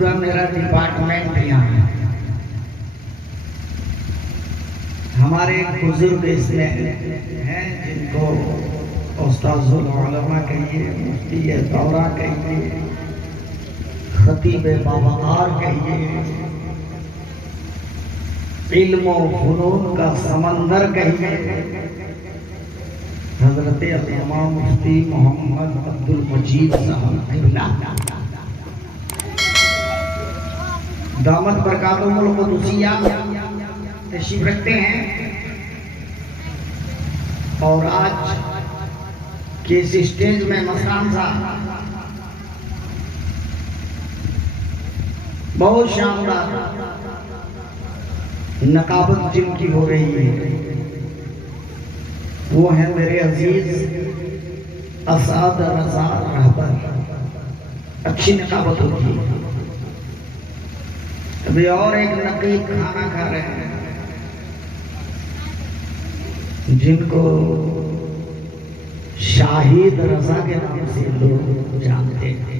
पूरा मेरा डिपार्टमेंट यहाँ है। हमारे बुजुर्ग इसमें हैं जिनको उस्ताजुल उलमा कहिए, मुफ्ती दौरा कहिए, खतीब बावकार कहिए, इल्म और फनून का समंदर कहिए, हजरत अल्लामा मुफ्ती मोहम्मद अब्दुल मजीद साहब क़िबला दामत बरकातुहुल क़ुदसिया तशरीफ रखते हैं। और आज के इस स्टेज में मस्तान साहब बहुत शानदार नकाबत जिनकी हो रही है वो है मेरे अजीज असाद रज़ा रहबर। अच्छी नकाबत होती है। अभी और एक नकीब खाना खा रहे हैं जिनको शाहिद रज़ा के नाम से लोग जानते हैं।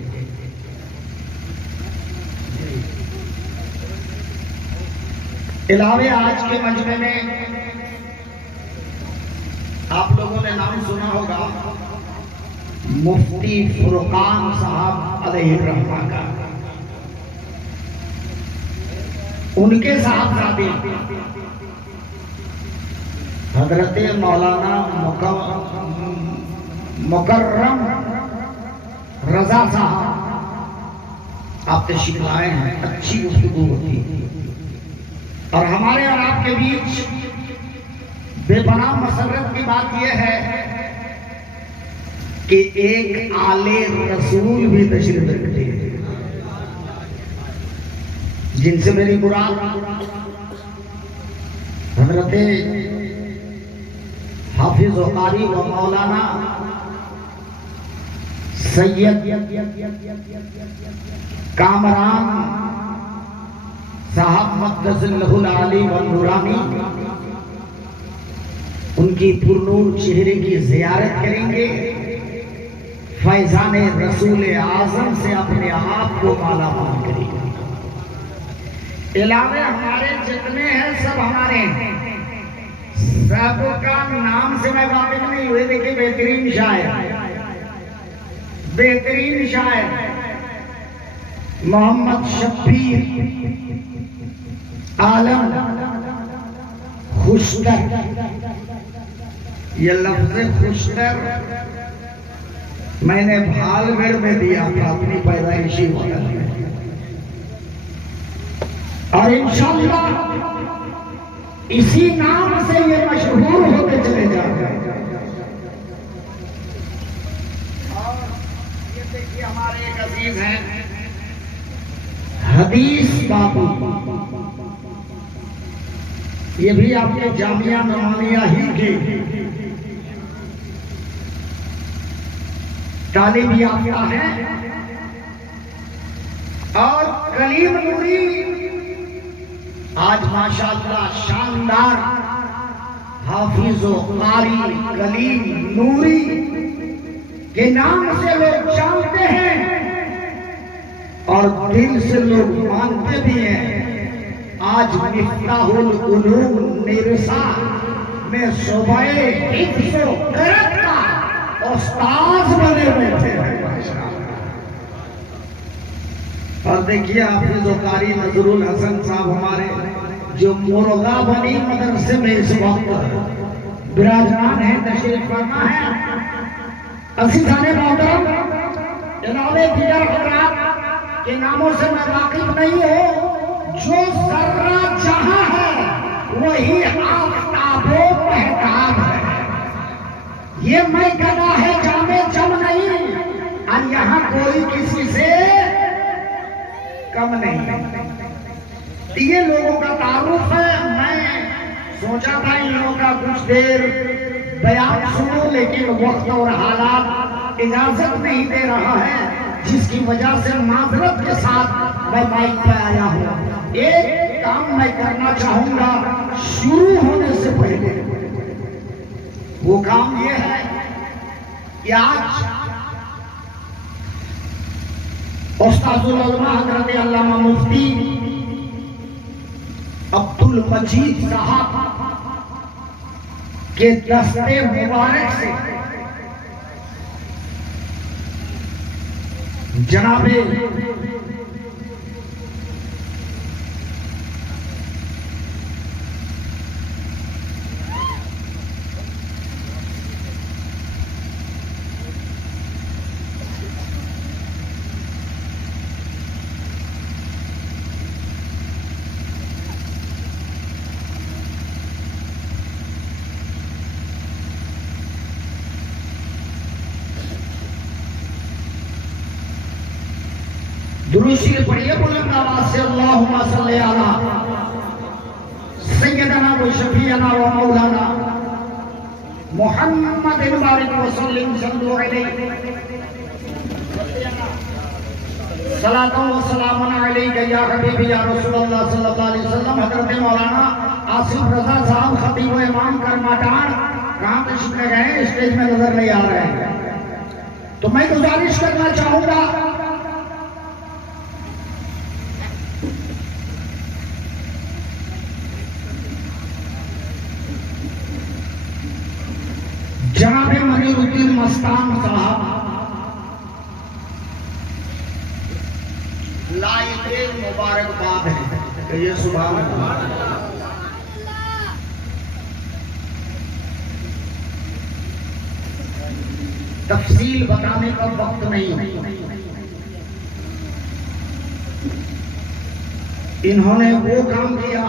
इलावे आज के मजमे में आप लोगों ने नाम सुना होगा मुफ्ती फुरकान साहब अलैहिर्रहमा का। उनके साहबजादे हजरत मौलाना मुकर्रम रजा साहब आप तशरीफ लाए हैं। अच्छी गुफ्तगू होती है और हमारे और आपके बीच बेपनाह मसरत की बात यह है कि एक आले रसूल भी तशरीफ रखते हैं जिनसे मेरी मुराद हजरत हाफिज व कारी व मौलाना सैयद कामरान साहब मक़दसुल्लाहुल आली व नूरानी उनकी पुरनूर चेहरे की ज़ियारत करेंगे। फैज़ान रसूल आज़म से अपने आप को मालामाल करेंगे। इलावे हमारे जितने हैं सब हमारे हैं। सबका नाम से मैं वाकिफ नहीं हुए। देखिए बेहतरीन शायर मोहम्मद शब्बीर आलम खुशतर। ये लफ्ज़ खुशतर मैंने भालगढ़ में दिया था अपनी पैदाइशी वतन में और इंशाअल्लाह इसी नाम से ये मशहूर होते चले जाएंगे। और ये देखिए हमारे एक अजीज हैं हदीस बाबू। ये भी आपके जामिया नवानिया ही के तालिब याफ्ता है। और कलीम नूरी आज माशाअल्लाह शानदार हाफिज व कारी कलीम नूरी के नाम से लोग जानते हैं और दिल से लोग मानते भी हैं। आज मिफ्ताहुल उलूम निरसा में सुबह हिफ्ज़ व क़िराअत का उस्ताद बने बैठे हैं। और देखिए हाफिज व कारी नजरुल हसन साहब हमारे जो मुर्गा बनी मदरसे में इस वक्त विराजमान है, तशरीफ फरमा है। अज़ीज़ाने मोहतरम जनाबे दीगर हज़रात के नामों से मैं वाकिफ नहीं हूँ। जो जर्रा जहां है वही आफ़ताबो महताब है। ये मैं गदा है जामे जम नहीं और यहाँ कोई किसी से कम नहीं। ये लोगों का तारुफ है। मैं सोचा था इन लोगों का कुछ देर बयान सुनो, लेकिन वक्त और हालात इजाजत नहीं दे रहा है, जिसकी वजह से माजरत के साथ मैं माइक पे आया हूँ। एक काम मैं करना चाहूंगा शुरू होने से पहले। वो काम ये है कि आज उस्तादुल उलमा हजरत अल्लामा मुफ्ती अब्दुल मजीद साहब के दस्ते मुबारक से जनाबे दुरूशी पढ़िए बुलंद आवाज से अल्लाहुम्मा सल्ली अला सय्यदना व शफीअना व मौलाना मुहम्मद बारिक व सल्लिम सल्लु अलैहि सलातो व सलामुन अलैका या हबीबी या रसूलुल्लाह सल्लल्लाहु अलैहि वसल्लम। हजरत मौलाना आसिफ रजा साहब खतीब व इमाम करमाटान कहां तशरीफ ले गए, स्टेज में नजर नहीं आ रहे हैं। तो मैं गुजारिश करना चाहूंगा जनाब मनीरुद्दीन मस्तान साहब लाइके मुबारकबाद है। ये सुभान अल्लाह। तफसील बताने का वक्त नहीं, इन्होंने वो काम किया,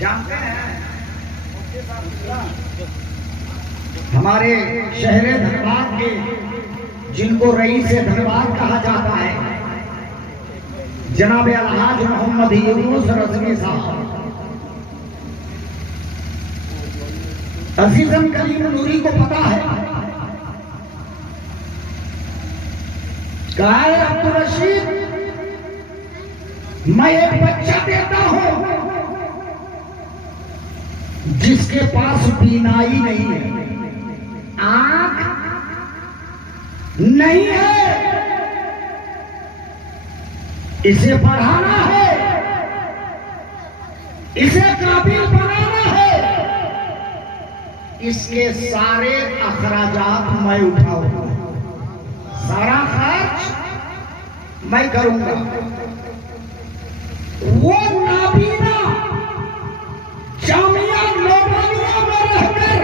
जानते हैं हमारे शहरे धनबाद के जिनको रईस धनबाद कहा जाता है, जनाब अलहाज मोहम्मद यूनुस रज़वी साहब, अजीजम करीम नूरी को पता है। कहा है अब्दुल रशीद, मैं एक बच्चा देता हूं जिसके पास बीनाई नहीं है, आंख नहीं है, इसे पढ़ाना है, इसे काबिल बनाना है, इसके सारे अखराजात मैं उठाऊंगा, सारा खर्च मैं करूंगा। वो नाबीना जामिया लोबानिया में रहकर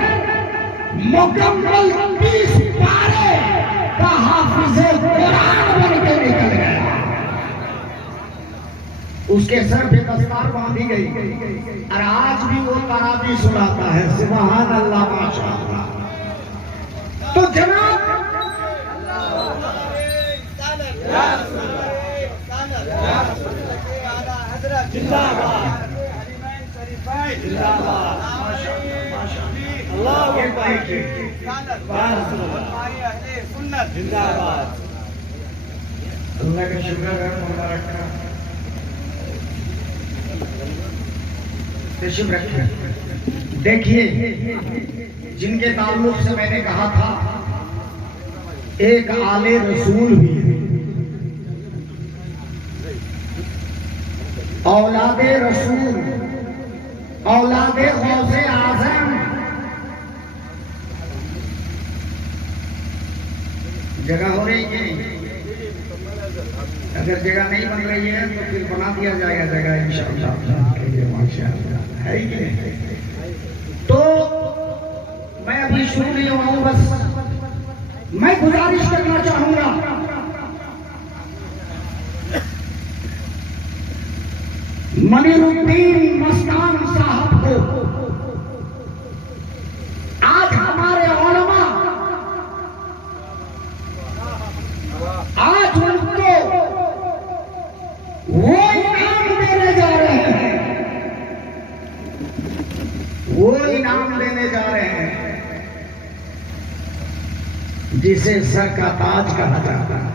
मुकम्मल 20 पारे का हाफिज़े कुरान बन के निकल गया। उसके सर पे दस्तार बांधी गई और आज भी वो तराबी सुनाता है। सुभान अल्लाह, माशाअल्लाह। तो जनाब अल्लाह का शुक्र है, मुबारक तशरीफ रखें। देखिए, जिनके ताल्लुक से मैंने कहा था एक आले रसूल भी है, औलादे रसूल, औलादे गौसे आज़म। जगह हो रही है, अगर जगह नहीं बन रही है तो फिर बना दिया जाएगा जगह इंशाअल्लाह। है ही नहीं। तो मैं अभी शुरू नहीं हुआ हूं, बस मैं गुजारिश करना चाहूंगा मनीरुद्दीन मस्तान साहब को, आज हमारे उलमा आज उनको वो इनाम देने जा रहे हैं, वो इनाम देने जा रहे हैं जिसे सर का ताज कहा जाता है।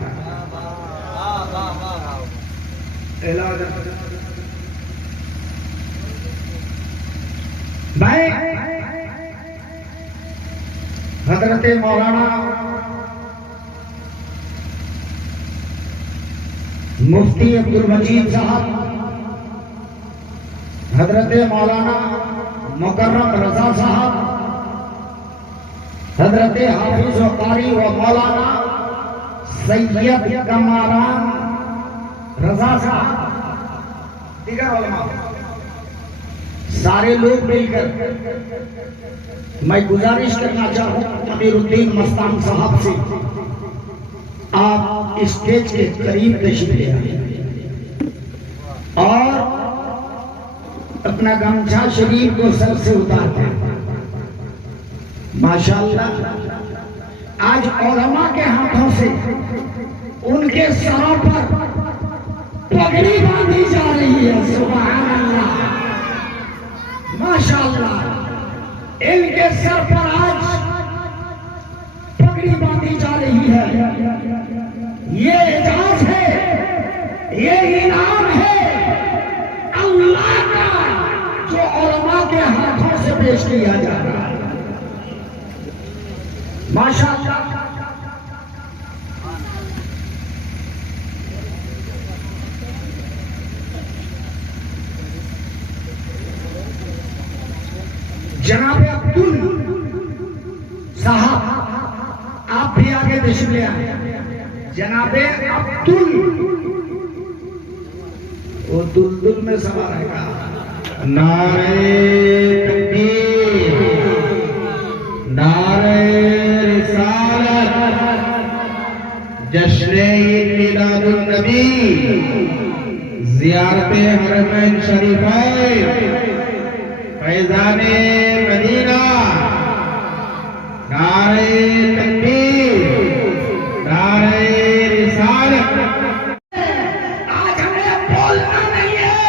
मैं हजरत मौलाना मुफ्ती अब्दुल मजीद साहब, हजरत मौलाना मुकर्रम रजा साहब, हजरत हाफिज व कारी व मौलाना सैयद कमारान रजा साहब, दीगर उलमा, सारे लोग मिलकर मैं गुजारिश करना चाहूँ अमीरुद्दीन मस्तान साहब से, आप स्टेज के करीब तशरीफ ले आए और अपना गमछा शरीफ को सर से उतारते हैं। माशाअल्लाह आज उलमा के हाथों से उनके सरों पर पगड़ी बांधी जा रही है। सुभान अल्लाह, माशाअल्लाह इनके सर पर आज पगड़ी बांधी जा रही है। ये एजाज है, ये इनाम है अल्लाह का जो उलमा के हाथों से पेश किया जा रहा है। माशाअल्लाह जनाब अब्दुल साहब, आप भी आगे तशरीफ ले आए। जनाब अब्दुल, वो दुलदुल में सवार है। नारे तकबीर, नारे रिसालत, जश्न मिलादुन नबी, ज़ियारत हरमैन शरीफैन, फैज़ाने मदीना, नारे तकबीर, नारे रिसालत। आज हमें बोलना नहीं है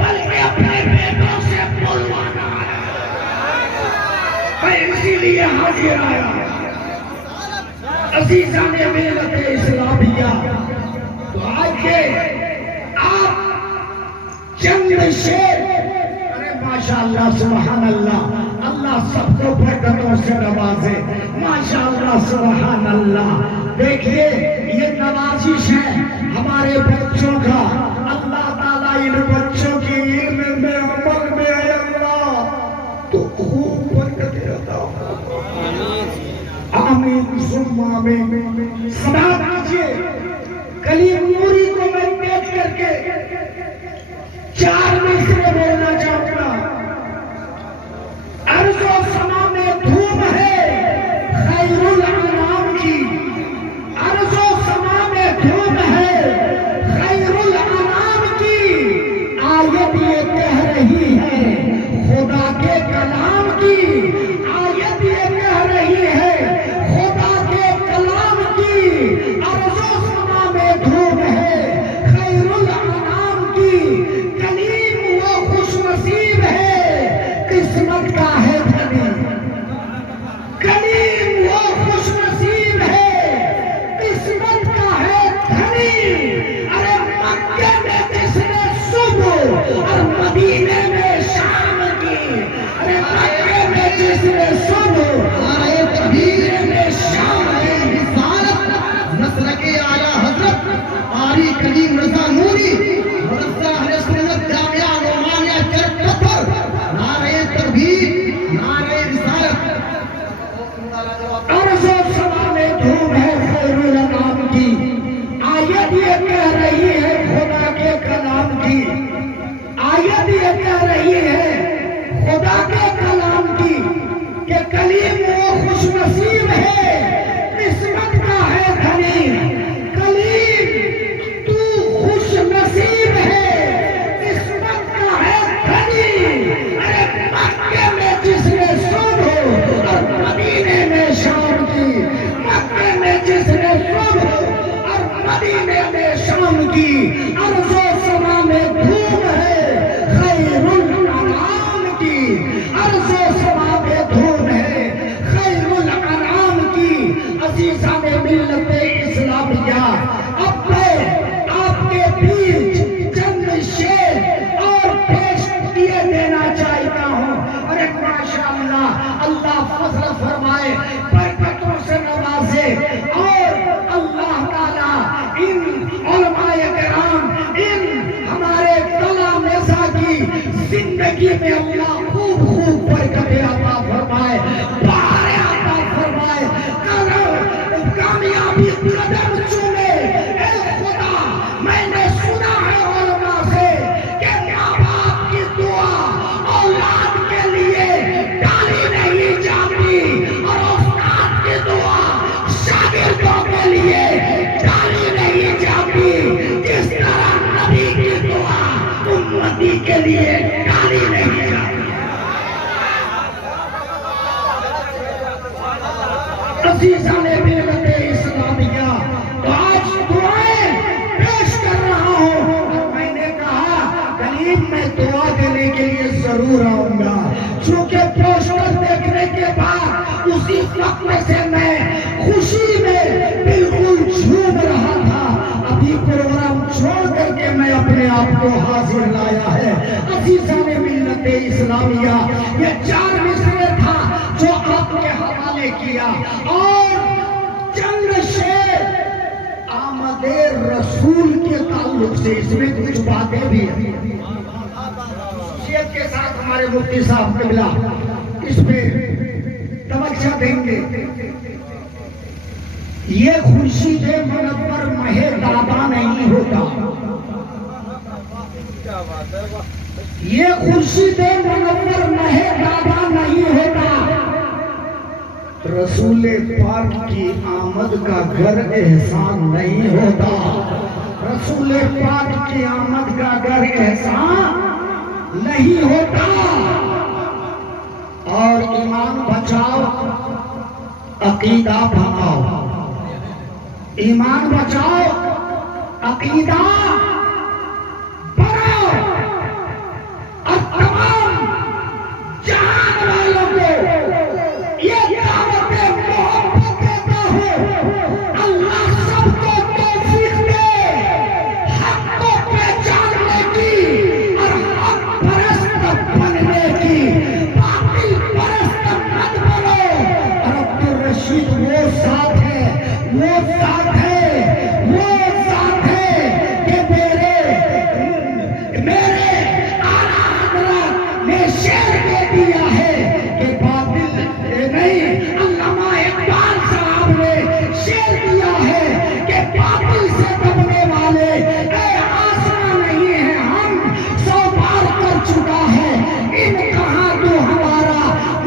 बल्कि अपने बेटों से बोलवाना है। मैं इसीलिए हाजिर आया। अज़ीज़ाने मिल्लत इस्लामिया, तो आज के आप चंद शेर, माशाअल्लाह सुभान अल्लाह, अल्लाह सबको बरकतों से नवाजे। माशाअल्लाह सुभान अल्लाह, देखिए ये नवाजिश है हमारे बच्चों का। अल्लाह ताला इन बच्चों की इल्म में, अमल में है अल्लाह तो खूब बरकत देता है। आमीन सुम्मा आमीन। समात कीजिए। कलीम नूरी को मैं पेश करके 4 मिसरे बोलना चाहूंगा। अर्ज़ो समा में धूम है खैरुल अनाम की, अर्ज़ो समा में धूम है खैरुल अनाम की। आयत ये कह रही है खुदा के कलाम की, आयत ये कह रही है खुदा के कलाम की। अर्ज़ो समा में धूम है खैरुल अनाम की। कलीम वो खुशनसीब है किस्मत का है धनी, कलीम वो खुशनसीब है किस्मत का है धनी। अरे मक्के में जिसने सुबह और मदीने में शाम की, अरे मक्के में जिसने सुबह और मदीने में शाम की। रिसालत नस्र के आला हजरत आरी कलीम रजा नूरी, मदरसा अहले सुन्नत जामिया नौमानिया चरपत्थर, नारे तकबीर, नारे रिसालत। अर्ज़ो समा में धूम है खैरुल अनाम की। आयत ये कह रही है खुदा के कलाम की, आयत ये कह रही है खुदा के कलाम की कि कलीम वो खुशनसीब है किस्मत का है धनी। कलीम तू खुशनसीब है किस्मत का है धनी। अरे मक्के में जिसने सुबह और मदीने में शाम की, मक्के में जिसने सुबह और मदीने में शाम की। अर्ज़ो समा में धूम है खैरुल अनाम की, अर्ज़ो समा में धूम है खैरुल अनाम की। अज़ीज़ाने मिल्लत इस्लामिया, अब मैं आपके बीच चंद शेर और पेश किए देना चाहता हूँ। अरे माशाअल्लाह, अल्लाह फज़ल फरमाए, बरकतों से नवाजे और अल्लाह ताला इन उलमाए में अल्लाह खूब खूब बरकतें अता फरमाए, बहारें अता फरमाए, कामयाबी कदम चूमे। ए खुदा, मैंने सुना है उलमा से कि माँ बाप की दुआ औलाद के लिए टाली नहीं जाती और उस्ताद की दुआ शागिर्दों के लिए टाली नहीं जाती। जिस तरह नबी की दुआ उम्मती के लिए टाली नहीं जाती। अज़ीज़ाने मिल्लते इस्लामिया, तो आज दुआएं पेश कर रहा हूँ। और मैंने कहा करीब मैं दुआ देने के लिए जरूर आऊंगा, क्योंकि पोस्टर देखने के बाद उसी वक्त से मैं खुशी में बिल्कुल झूम रहा था। अभी प्रोग्राम छोड़ करके मैं अपने आप को हाजिर लाया है। अज़ीज़ाने मिल्लते इस्लामिया, ये 4 मिसरे था जो आपके हवाले किया। और चंद शेर आमदे रसूल के ताल्लुक से इसमें कुछ बातें भी हैं। शेर के साथ हमारे मुफ्ती साहब किबला इस पे तवज्जो देंगे। ये खुर्शीद मुनव्वर महे दादा नहीं होता, ये खुर्शीद मुनव्वर महे दादा नहीं होता। रसूल पाक की आमद का घर एहसान नहीं होता, रसूल पाक की आमद का घर एहसान नहीं होता। और ईमान बचाओ, अकीदा बनाओ, ईमान बचाओ, अकीदा बनाओ। और तमाम जहान वालों को ये दावत मोहब्बत देता हूँ। अल्लाह सबको तौफीक दे हक को पहचानने की और हक परस्त बनने की। बातिल परस्त मत बनो। और अब्दुल रशीद वो साथ है, वो साथ है, वो साथ है कि मेरे आला हज़रत ने शेर दे दिया है कि बातिल नहीं, अल्लामा इकबाल साहब ने शेर दिया है कि बातिल से दबने वाले आसमां नहीं है, हम 100 बार कर चुका है इन कहा तो हमारा।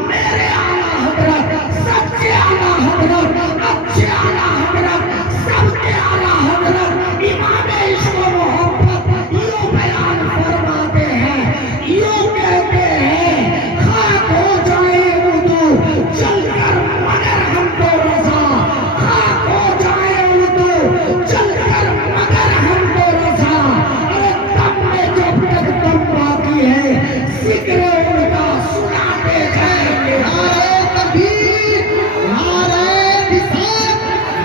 मेरे आला हज़रत, सच्चे आला हज़रत, अच्छे आला हज़रत, सबके आला हज़रत इमाम इश्क़ व मोहब्बत यूं बयान फरमाते हैं, यूं कहते हैं, खाक हो जाए उर्दू चलकर मगर हमको रज़ा, खाक हो जाए उर्दू चलकर मगर हमको रज़ा। अरे दम में जब तक दम बाकी है ज़िक्र उनका सुनाते जाएंगे। नारे तकबीर, नारे रिसालत,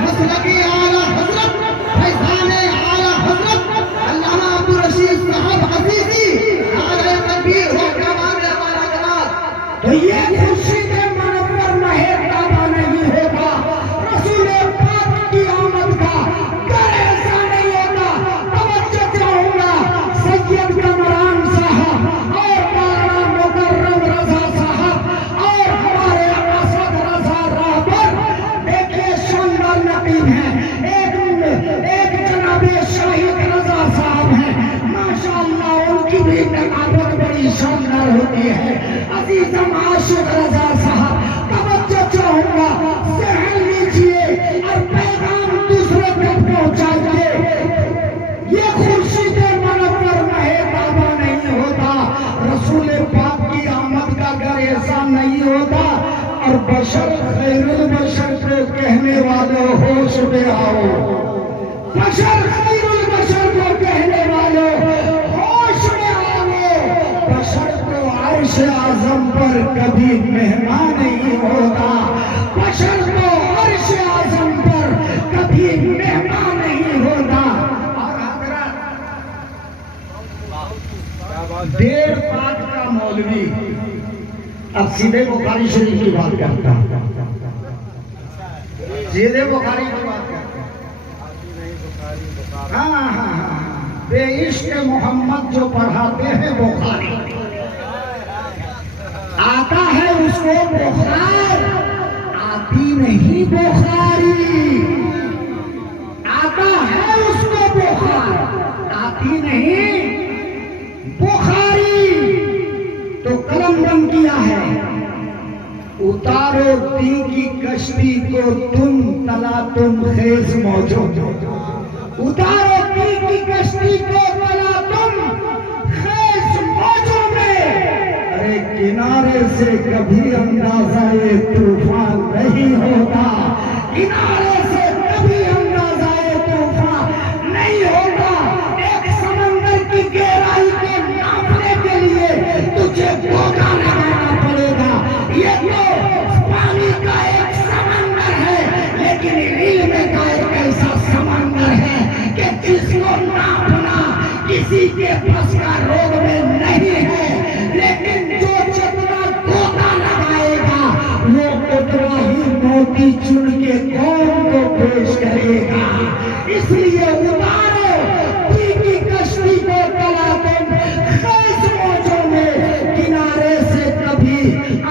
मसलके आला हज़रत, फैज़ाने आला हज़रत, अल्लामा अब्दुल रशीद साहब अज़ीज़ी, नारे तकबीर हो कमाल हमारा जनाब। तो ये खुर्शीद मुनव्वर महे दादा नहीं होगा, रसूल पाक की आमद का घर ऐसा नहीं होगा। तवज्जो चाहूंगा सैयद कमरान साहब और मौलाना मुकर्रम रजा साहब और हमारे असद रजा राहबर, देखिए शानदार नकीब हैं। एक जनाबे शाहिद रजा साहब हैं, माशाअल्लाह उनकी भी नकाबत बड़ी शानदार होती है। अजीजम आशिक रजा साहब, तवज्जो चाहूंगा, सहल लीजिए और पैगाम दूसरे तक पहुंचाइए। ये खुर्शीद मुनव्वर महे दादा नहीं होता, रसूल पाक की आमद का घर ऐसा नहीं होता। और बशर खैरुल बशर को कहने वालों होश में आओ, बशर खैरुल बशर को कहने वालों होश में आओ। बशर को अर्श आज़म पर कभी मेहमान नहीं होता, बशर को अर्श आज़म पर कभी मेहमान नहीं होता। और हज़रत 1.5 पाठ का मौलवी अब सीधे बुखारी शरीफ की बात करता है, सीधे बुखारी की बात करता है। हाँ, बेइश्क मोहम्मद जो पढ़ाते हैं बुखारी, आता है उसको बुखार, आती नहीं बुखारी। आता है उसको बुखार, आती नहीं बुखारी। तो कलम बंद किया है, उतारो दी की कश्ती को तुम, तला तुम खेज मौजो। उतारो दी की कश्ती को, तला तुम खेज मौजों में। अरे किनारे से कभी अंदाजा ये तूफान नहीं होता, किनारे से कभी अंदाजा ये तूफान नहीं होता। एक समंदर की गहराई को नापने के लिए तुझे गोगा लगाना पड़ेगा। ये तो पानी का एक समंदर है, लेकिन इल्म का एक ऐसा समंदर है कि जिसको नापना किसी के बस का रोग में नहीं है। लेकिन जो जितना गोगा लगाएगा वो उतना ही मोती चुन के कौन को पेश करेगा। इसलिए उतारो दी की कश्ती को, तला तुम खेज मौजों में। किनारे से कभी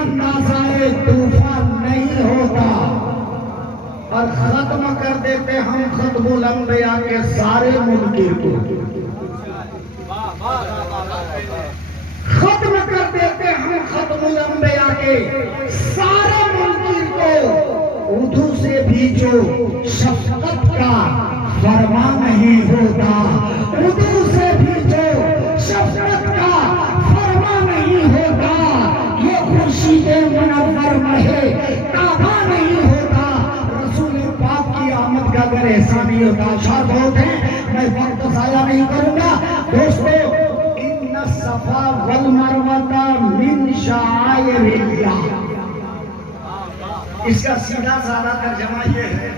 अंदाजा तूफान नहीं होता। और खत्म कर देते हम खत्मुल अंबिया के सारे मुनकिर को, खत्म कर देते हम खत्मुल अंबिया के सारे मुनकिर को। उर्दू से भी जो शफकत का फरमा नहीं होता, उर्दू से भी जो शफकत का फरमा नहीं होता, ये खुर्शीद मुनव्वर महे काबा नहीं होता। रसूल पाक की आमद का अगर ऐसा नहीं होता, शायद बहुत है, मैं वक्त ज़ाया नहीं करूंगा। दोस्तों, इन्ना सफा वल मरवता मिन शाइरिल्लाह, इसका सीधा साधा तर्जमा ये है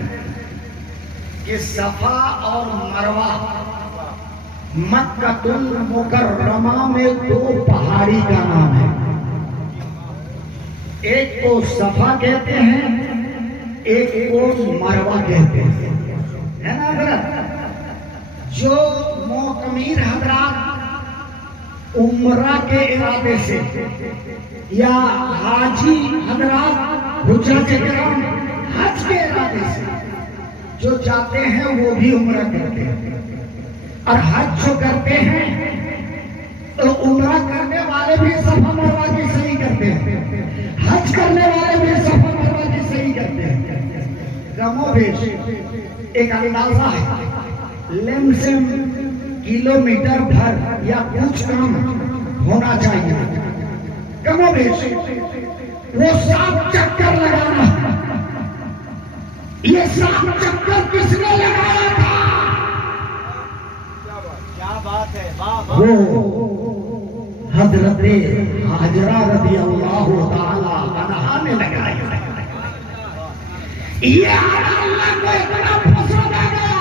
कि सफा और मरवा मक्कतुल मुकर्रमा में दो पहाड़ी का नाम है। एक को सफा कहते हैं, एक को मरवा कहते हैं, है ना हजरत। जो मोतमीर हजरात उम्रा के इरादे से या हाजी हजरात हुज्जाज किराम हज के इरादे से जो जाते हैं वो भी उम्रा करते हैं। और हज जो करते हैं तो उम्रा करने वाले भी सफा मरवा की सही करते हैं, हज करने वाले भी सफा मरवा की सही करते हैं। कमोबेश एक अंदाजा है, लमसम किलोमीटर भर या कुछ कम होना चाहिए। कमोबेश वो 7 चक्कर लगाना, ये 7 चक्कर किसने लगाया था? क्या बात है, वाह वाह। वो हजरत हाजरा रज़ी अल्लाह तआला अन्हा ने लगाया। ये अल्लाह को इतना पसंद आ गया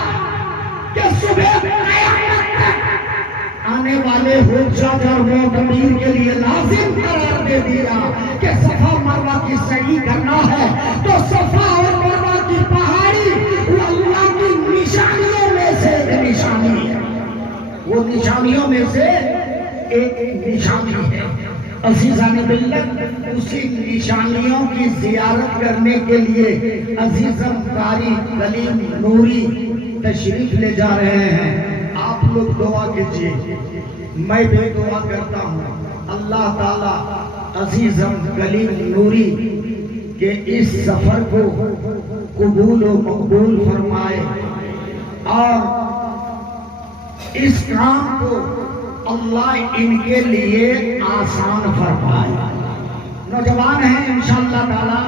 कि सुबह क़यामत तक आने वाले हुज्जाज और मोतमीर के लिए लाजिम करार दे दिया कि सफा मरवा की सही करना है तो सफा और मरवा की पहाड़ी वो अल्लाह की निशानियों में से एक निशानी है, वो निशानियों में से एक निशानी है। अजीज़ान बिल्लत, उसी निशानियों की जियारत करने के लिए अजीज़म कारी कलीम नूरी तशरीफ ले जा रहे हैं। आप लोग दुआ कीजिए, मैं भी दुआ करता हूँ अल्लाह ताला अजीज़म कलीम नूरी के इस सफर को कबूल व मकबूल फरमाए और इस काम को अल्लाह इनके लिए आसान फरमाए। नौजवान हैं इंशाअल्लाह ताला,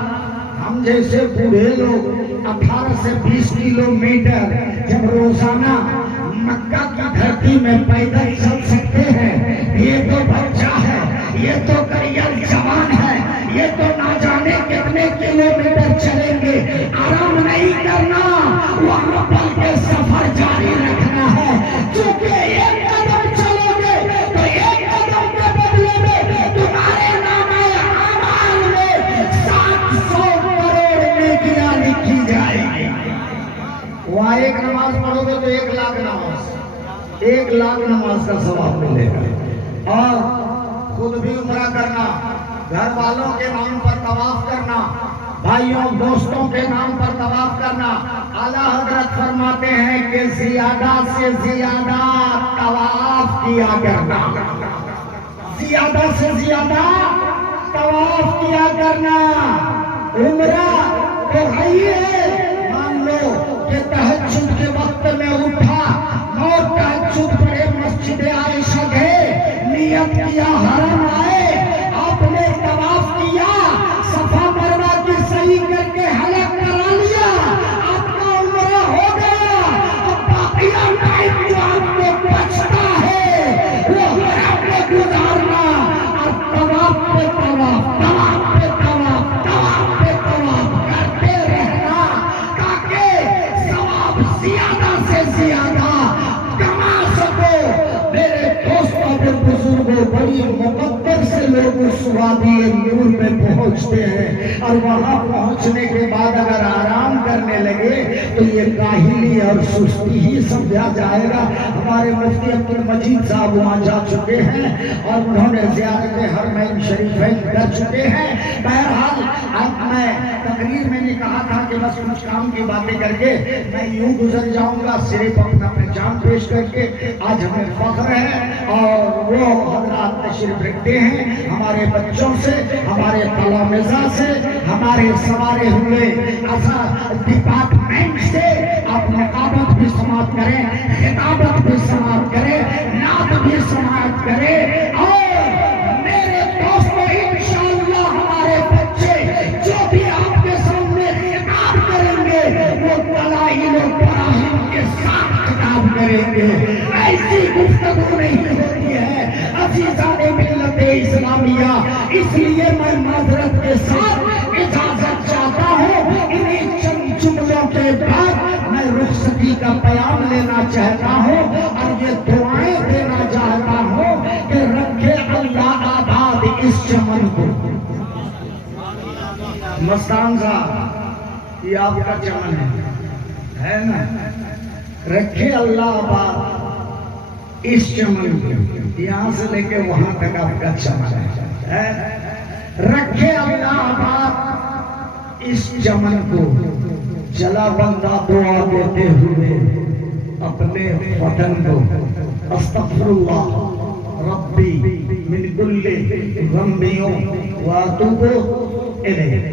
हम जैसे बूढ़े लोग 18 से 20 किलोमीटर जब रोजाना मक्का की धरती में पैदल चल सकते हैं, ये तो बच्चा है, ये तो करियर जवान है, ये तो ना जाने कितने किलोमीटर चलेंगे। आराम नहीं करना, वहां पल के सफर जारी रखना है। क्योंकि एक कदम चलोगे तो एक कदम के बदले में तुम्हारे नामे अमाल में 700 करोड़ नेकियां लिखी जाएगी। वहां एक नमाज पढ़ोगे तो 1 लाख नमाज, 1 लाख नमाज का सवाब मिलेगा। और खुद भी उम्रा करना, घर वालों के नाम पर तवाफ करना, भाइयों दोस्तों के नाम पर तवाफ करना। आला हजरत फरमाते हैं कि ज्यादा से ज्यादा तवाफ किया करना, ज्यादा से ज्यादा तवाफ किया करना। उम्रा तो है ही है। मान लो कि तहज्जुद के वक्त में उठा और तहज्जुद पढ़े मस्जिद आयशा गए, नियत किया हरम आए, आपने तवाफ किया, सफा मरवा की सही करके हलक करा लिया, आपका उम्रा हो गया। अब बाकिया टाइम जो आपको बचता है वो हरम में गुजारना और तवाफ पे तवाफ, तवाफ पे तवाफ, तवाफ पे तवाफ करते रहना, ताकि सवाब ज्यादा से ज्यादा कमा सको। मेरे दोस्तों और बुजुर्गों, बड़ी मुकद्दर से लोग उस वादी नूर में पहुंचते हैं और वहां पहुंचने के बाद अगर आराम करने लगे तो ये काहिली और सुस्ती ही समझा जाएगा। हमारे मुफ्ती अब्दुल मजीद साहब वहां जा चुके हैं और उन्होंने ज़ियारत हरमैन शरीफैन कर चुके हैं। बहरहाल अब मैं तकरीर मैंने कहा था कि बस कुछ काम की बातें करके मैं यूं गुजर जाऊंगा, सिर्फ अपना पहचान पेश करके। आज हमें फख्र है और वो हजरात तशरीफ रखते हैं हमारे बच्चों से, हमारे तलामिज़ा से, हमारे सवारे हुए डिपार्टमेंट से। आप नकाबत भी समाप्त करें, खिताबत भी समाप्त करें, नात भी समाप्त करें। और मेरे दोस्तों, इंशाअल्लाह हमारे बच्चे जो भी आपके सामने खिताब करेंगे वो दलाइल और बराहिन के साथ खिताब करेंगे। ऐसी गुफ्तगू नहीं होती है अज़ीज़ाने मिल्लत इस्लामिया। इसलिए मैं माज़रत के साथ इजाजत चाहता हूँ। इन्हीं चंद जुमलों के बाद मैं रुखसती का बयान लेना चाहता हूँ और ये दुआएं देना चाहता हूँ कि रखे अल्लाह आबाद इस चमन को। मस्तान साहब, ये आपका चमन है ना? रखे अल्लाह आबाद इस चमन को, यहाँ से लेके वहां तक आपका चमन है। रखे अल्लाह आबाद इस चमन को। चला बंदा दुआ देते हुए अपने वतन को। अस्तगफिरुल्लाह रब्बी मिन कुल्ली ज़ंबियों व अतूबु इलैह।